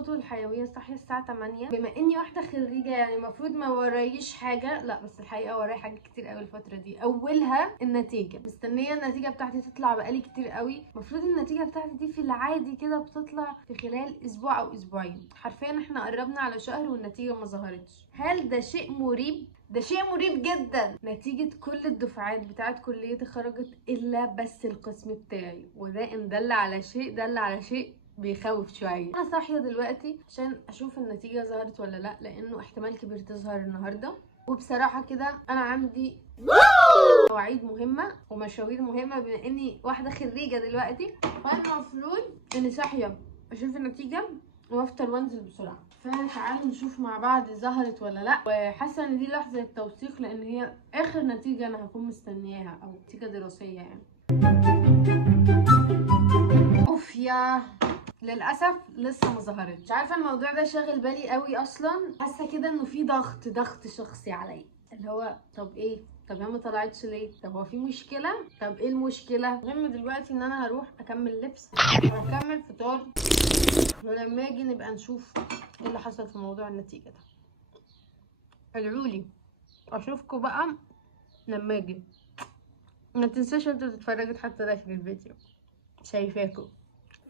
النشاط والحيويه، صاحيه الساعه 8. بما اني واحده خريجه يعني المفروض ما ورايش حاجه، لا بس الحقيقه ورايا حاجات كتير قوي الفتره دي. اولها النتيجه، مستنيه النتيجه بتاعتي تطلع بقالي كتير قوي. المفروض النتيجه بتاعتي دي في العادي كده بتطلع في خلال اسبوع او اسبوعين. حرفيا احنا قربنا على شهر والنتيجه ما ظهرتش. هل ده شيء مريب؟ ده شيء مريب جدا. نتيجة كل الدفعات بتاعت كليتي خرجت الا بس القسم بتاعي، وده ان دل على شيء دل على شيء بيخوف شويه. انا صاحيه دلوقتي عشان اشوف النتيجه ظهرت ولا لا، لانه احتمال كبير تظهر النهارده. وبصراحه كده انا عندي مواعيد مهمه ومشاوير مهمه، بما اني واحده خريجه دلوقتي، فالمفروض اني صاحيه اشوف النتيجه وافطر وانزل بسرعه. فتعالوا نشوف مع بعض ظهرت ولا لا. وحاسه ان دي لحظه توثيق، لان هي اخر نتيجه انا هكون مستنياها، او نتيجه دراسيه يعني. اوف يا للاسف لسه ما ظهرتش. مش عارفه الموضوع ده شاغل بالي قوي اصلا. حاسه كده انه في ضغط شخصي عليا، اللي هو طب ايه، طب هي ما طلعتش ليه، طب هو في مشكله، طب ايه المشكله. المهم دلوقتي ان انا هروح اكمل لبس واكمل فطار، ولما اجي نبقى نشوف ايه اللي حصل في موضوع النتيجه ده. ادعولي اشوفكم بقى لما اجي. ما تنساش انتوا تتفرجوا حتى لايك للفيديو. شايفاكم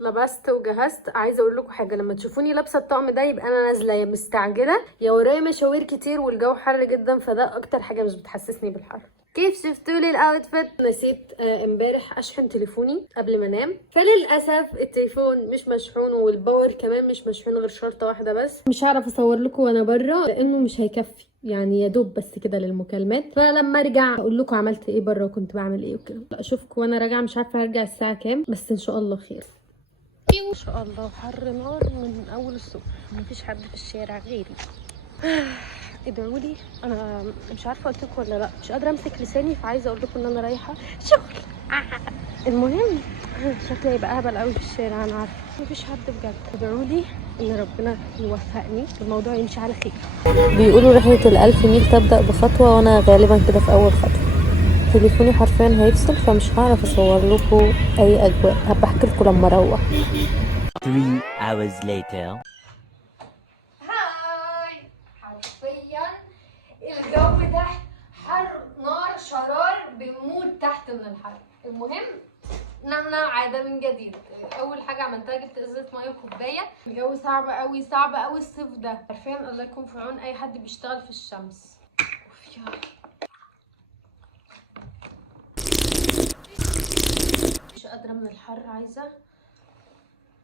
لبست وجهزت. عايزه اقول لكم حاجه، لما تشوفوني لابسه الطقم ده يبقى انا نازله يا مستعجله يا ورايا مشاوير كتير والجو حر جدا، فده اكتر حاجه مش بتحسسني بالحر. كيف شفتوا لي الاوتفيت؟ نسيت امبارح اشحن تليفوني قبل ما انام، فللاسف التليفون مش مشحون والباور كمان مش مشحون غير شرطه واحده بس. مش هعرف اصور لكم وانا بره لانه مش هيكفي، يعني يا دوب بس كده للمكالمات. فلما ارجع اقول لكم عملت ايه بره وكنت بعمل ايه وكده. اشوفكم وانا راجعه. مش عارفه هرجع الساعه كام، بس ان شاء الله خير. ان شاء الله. حر نار من اول الصبح، مفيش حد في الشارع غيري. ادعوا لي. انا مش عارفه قلت لكم ولا لا، مش قادره امسك لساني، فعايزه اقول لكم ان انا رايحه شغل. المهم شكلي هيبقى اهبل قوي في الشارع، انا عارفه مفيش حد بجد. ادعوا لي ان ربنا يوفقني الموضوع يمشي على خير. بيقولوا رحله الالف ميل تبدا بخطوه، وانا غالبا كده في اول خطوه. تليفوني حرفيا هيفصل، فمش هعرف اصور لكم اي اجواء، هبقى احكي لكم لما اروح. 3 hours later. هاي. حرفيا الجو ده حر نار شرار، بنموت تحت من الحر. المهم نعمل عاده من جديد. اول حاجه عملتها جبت ازازه ميه وكوبايه. الجو صعب قوي صعب قوي الصيف ده حرفيا، الله يكون في عون اي حد بيشتغل في الشمس. اوف يا مش قادره من الحر. عايزه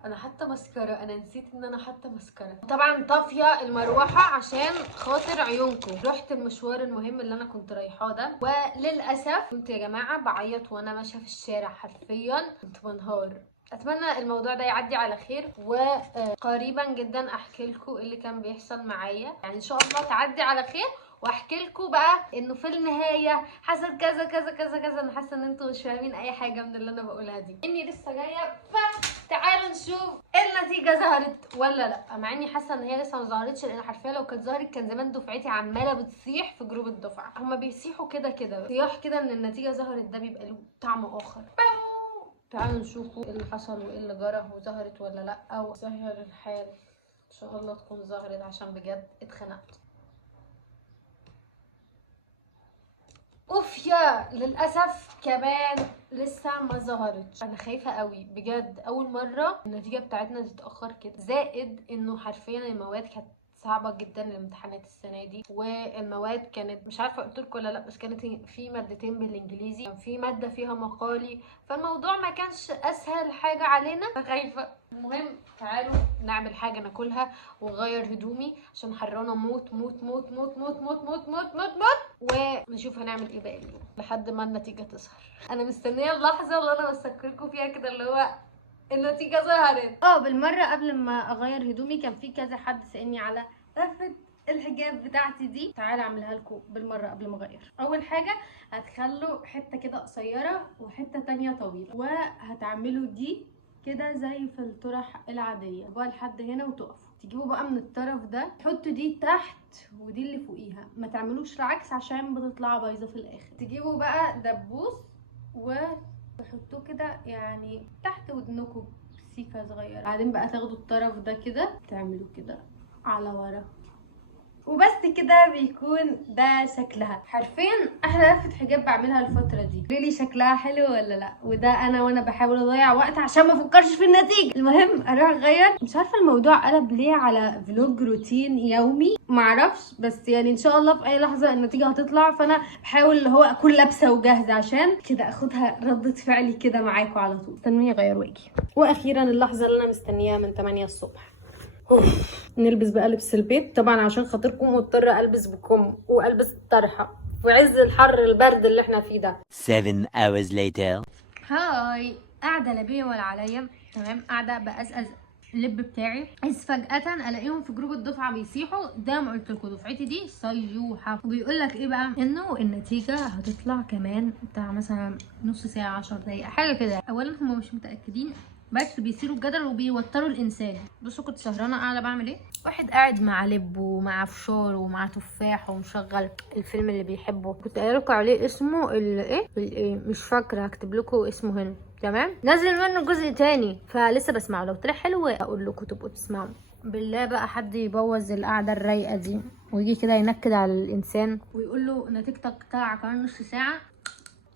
انا حتى ماسكارا، انا نسيت ان انا حتى ماسكارا. طبعا طافيه المروحه عشان خاطر عيونكم. رحت المشوار المهم اللي انا كنت رايحاه ده، وللاسف كنت يا جماعه بعيط وانا ماشيه في الشارع، حرفيا كنت بنهار. اتمنى الموضوع ده يعدي على خير، وقريبا جدا احكي لكم اللي كان بيحصل معايا، يعني ان شاء الله تعدي على خير واحكي لكم بقى انه في النهايه حصل كذا كذا كذا كذا. انا حاسه ان انتوا مش فاهمين اي حاجه من اللي انا بقولها دي، اني لسه جايه. تعالوا نشوف النتيجه ظهرت ولا لا، مع اني حاسه ان هي لسه ما ظهرتش، لان حرفيا لو كانت ظهرت كان زمان دفعتي عماله بتصيح في جروب الدفعه. هما بيصيحوا كده كده صياح كده ان النتيجه ظهرت، ده بيبقى له طعم اخر. تعالوا نشوفوا ايه اللي حصل وايه اللي جرى وظهرت ولا لا، وسهل الحال ان شاء الله تكون ظهرت عشان بجد اتخنقت. اوف يا للاسف كمان لسه ما ظهرتش. انا خايفه قوي بجد، اول مره النتيجه بتاعتنا تتاخر كده، زائد انه حرفيا المواد كانت صعبه جدا الامتحانات السنه دي. والمواد كانت مش عارفه قلت لكم ولا لا، بس كانت في مادتين بالانجليزي، كان في ماده فيها مقالي، فالموضوع ما كانش اسهل حاجه علينا. خايفه. المهم تعالوا نعمل حاجه ناكلها ونغير هدومي عشان حرانه موت موت موت موت موت موت موت موت موت موت، ونشوف هنعمل ايه باقي اليوم لحد ما النتيجه تظهر. انا مستنيه اللحظه اللي انا بسكركم فيها كده، اللي هو النتيجه ظهرت. بالمره قبل ما اغير هدومي كان في كذا حد سالني على رفه الحجاب بتاعتي دي. تعالى اعملها لكم بالمره قبل ما اغير. اول حاجه هتخلوا حته كده قصيره وحته تانية طويله، وهتعملوا دي كده زي في الطرح العاديه بقى لحد هنا، وتقفوا. تجيبوا بقى من الطرف ده تحطوا دي تحت ودي اللي فوقيها، ما تعملوش العكس عشان بتطلع بايظه في الاخر. تجيبوا بقى دبوس وتحطوه كده يعني تحت ودنكم سيكه صغيره. بعدين بقى تاخدوا الطرف ده كده تعملوا كده على ورا، وبس كده بيكون ده شكلها. حرفيا احلى لفه حجاب بعملها الفتره دي. ريلي شكلها حلو ولا لا؟ وده انا وانا بحاول اضيع وقت عشان ما افكرش في النتيجه. المهم اروح اغير. مش عارفه الموضوع قلب ليه على فلوج روتين يومي، معرفش، بس يعني ان شاء الله في اي لحظه النتيجه هتطلع، فانا بحاول اللي هو اكون لابسه وجاهزه عشان كده اخدها ردة فعلي كده معاكم على طول. استنوني اغير واجي. واخيرا اللحظه اللي انا مستنياها من 8 الصبح. نلبس بقى لبس البيت طبعا عشان خاطركم، مضطره البس بكم والبس الطرحه في عز الحر البرد اللي احنا فيه ده. 7 hours later. هاي، قاعده لا بيا ولا عليا، تمام، قاعده بقزقز اللب بتاعي، اذ فجاه الاقيهم في جروب الدفعه بيصيحوا زي ما قلت لكم دفعتي دي صيوحه، وبيقول لك ايه بقى، انه النتيجه هتطلع كمان بتاع مثلا نص ساعه 10 دقايق حاجه كده. اولا هم مش متاكدين بس بيثيروا الجدل وبيوتروا الانسان. بصوا كنت سهرانه قاعده بعمل ايه، واحد قاعد مع لب ومع فشار ومع تفاح ومشغل الفيلم اللي بيحبه، كنت قايله لكم عليه اسمه الايه مش فاكره، هكتب لكم اسمه هنا، تمام. نزل منه جزء تاني فلسه بسمعه، لو طلع حلو اقول لكم تبقوا تسمعوا. بالله بقى حد يبوظ القعده الرايقه دي ويجي كده ينكد على الانسان ويقول له نتيجتك طالعه كمان نص ساعه.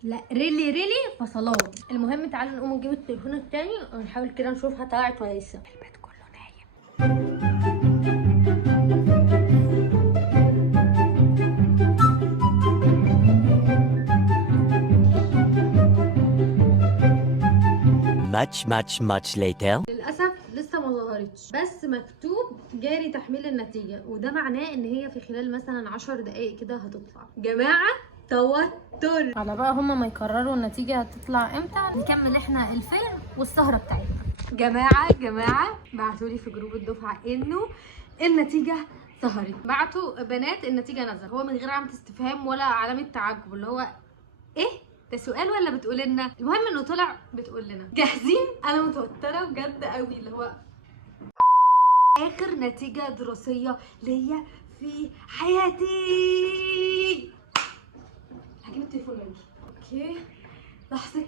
لا ريلي فصلان. المهم تعالوا نقوم نجيب التليفون التاني ونحاول كده نشوفها طلعت ولا لسه. البيت كله نايم. Much later. للاسف لسه ما ظهرتش، بس مكتوب جاري تحميل النتيجه، وده معناه ان هي في خلال مثلا 10 دقايق كده هتطلع. جماعه توتر على بقى هما ما يقرروا النتيجه هتطلع امتى، نكمل احنا الفيلم والسهره بتاعتنا. جماعه بعتولي في جروب الدفعه انه النتيجه ظهرت. بعتوا بنات النتيجه نزل، هو من غير علامه استفهام ولا علامه تعجب، اللي هو ايه ده سؤال ولا بتقول لنا؟ المهم انه طلع بتقول لنا جاهزين. انا متوتره بجد قوي، اللي هو اخر نتيجه دراسيه ليا في حياتي. هجيب التليفون مني. اوكي لحظه،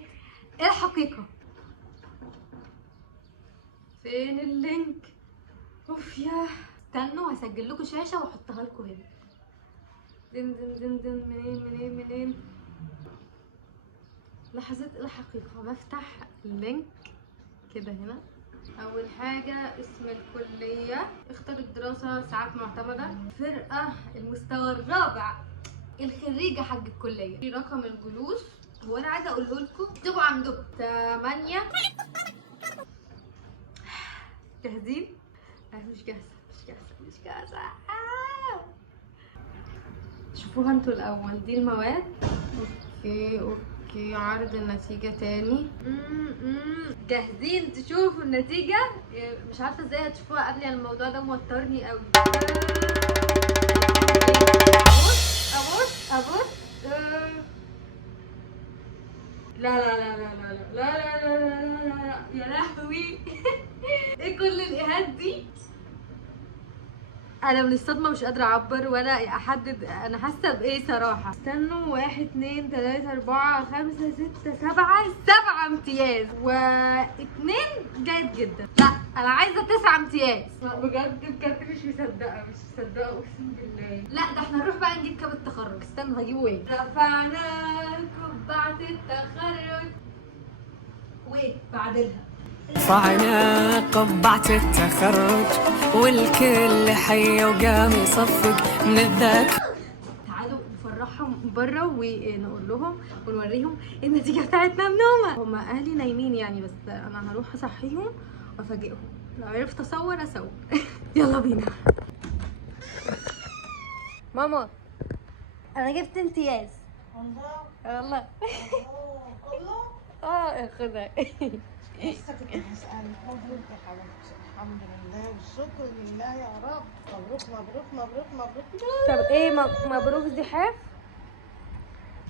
ايه الحقيقه؟ فين اللينك؟ اوف يا استنوا هسجل لكم شاشه واحطها لكم هنا. دن منين لحظة الحقيقة. بفتح اللينك كده هنا. أول حاجة اسم الكلية، اختار الدراسة، ساعات معتمدة، فرقة، المستوى الرابع، الخريجة حق الكلية، في رقم الجلوس. هو أنا عايزة أقوله لكم اكتبوا عندكم 8. جاهزين؟ مش جاهزة. شوفوها انتوا الأول. دي المواد. اوكي عرض النتيجة تاني. جاهزين تشوفوا النتيجة؟ مش عارفة ازاي هتشوفوها قبل، الموضوع ده موترني قوي. ابص لا يا لهوي. ايه كل الايهات دي؟ انا من الصدمه مش قادره اعبر ولا احدد انا حاسه بايه صراحه. استنوا 1 2 3 4 5 6 7 امتياز و2 جيد جدا. لا انا عايزه 9 امتياز. بجد مش مصدقه اقسم بالله. لا ده احنا نروح بقى نجيب كاب التخرج. استنوا هجيبه ايه. رفعنا قبعه التخرج وبعدلها رفعنا قبعة التخرج والكل حي وقام يصفق من الذاك. تعالوا نفرحهم بره ونقول لهم ونوريهم النتيجة بتاعتنا منومة. هما اهلي نايمين يعني، بس انا هروح اصحيهم وافاجئهم. لو عرفت اصور. يلا بينا. ماما انا جبت امتياز والله. خدها. لسه كنت هسألك. مبروك يا حبيبتي. الحمد لله والشكر لله يا رب. مبروك. طب ايه مبروك زحاف؟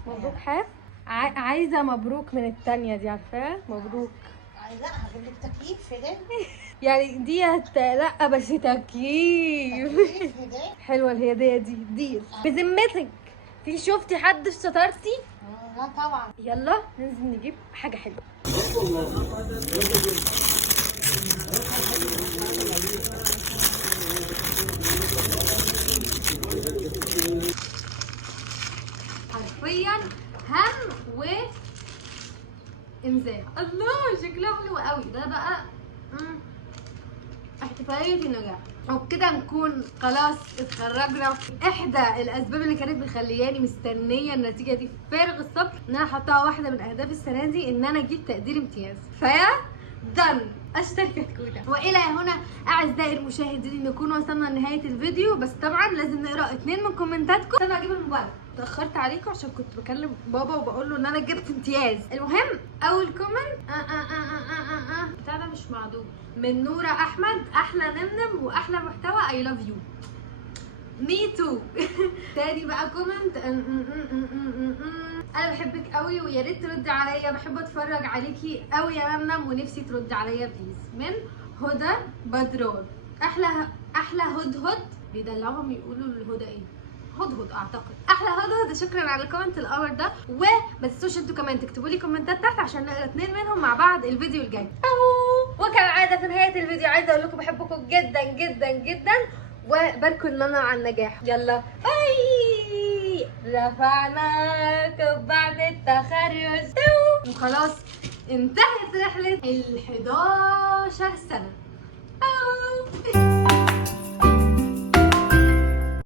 مبروك حاف. عايزه مبروك من التانية دي، عارفاها؟ مبروك. لا هجيب لك تكييف في ده. يعني ديت لا بس تكييف. حلوه الهديه دي بذمتك. في شفتي حد في شطارتي؟ لا طبعا. يلا ننزل نجيب حاجه حلوه. حرفيا هم و امزاج. الله شكلها حلو قوي. ده بقى احتفالية النجاح. وبكده نكون خلاص اتخرجنا. احدى الاسباب اللي كانت مخلياني مستنيه النتيجه دي فارغ الصبر ان انا حاطاها واحده من اهداف السنه دي ان انا اجيب تقدير امتياز. فيا دن اشتري كتكوته. والى هنا اعزائي المشاهدين نكون وصلنا لنهايه الفيديو. بس طبعا لازم نقرا 2 من كومنتاتكم. استنى اجيب الموبايل. اتاخرت عليكم عشان كنت بكلم بابا وبقول له ان انا جبت امتياز. المهم اول كومنت بتاع ده مش معدوم من نورة احمد. احلى نمنم واحلى محتوى اي لاف يو. مي تو. تاني بقى كومنت انا بحبك قوي ويا ريت تردي عليا. بحب اتفرج عليكي قوي يا نمنم ونفسي تردي عليا بليز. من هدى بدران. احلى هدهد. بيدلعوهم يقولوا الهدى ايه؟ هدهد اعتقد. احلى هدهد. شكرا على الكومنت القمر ده. وما تنسوش انتوا كمان تكتبوا لي كومنتات تحت عشان نقرا 2 منهم مع بعض الفيديو الجاي. وكالعاده في نهايه الفيديو عايزه اقول لكم بحبكم جدا جدا جدا وباركوا لنا على النجاح. يلا باي. رفعنا قبعة التخرج وخلاص انتهت رحله ال 11 سنه.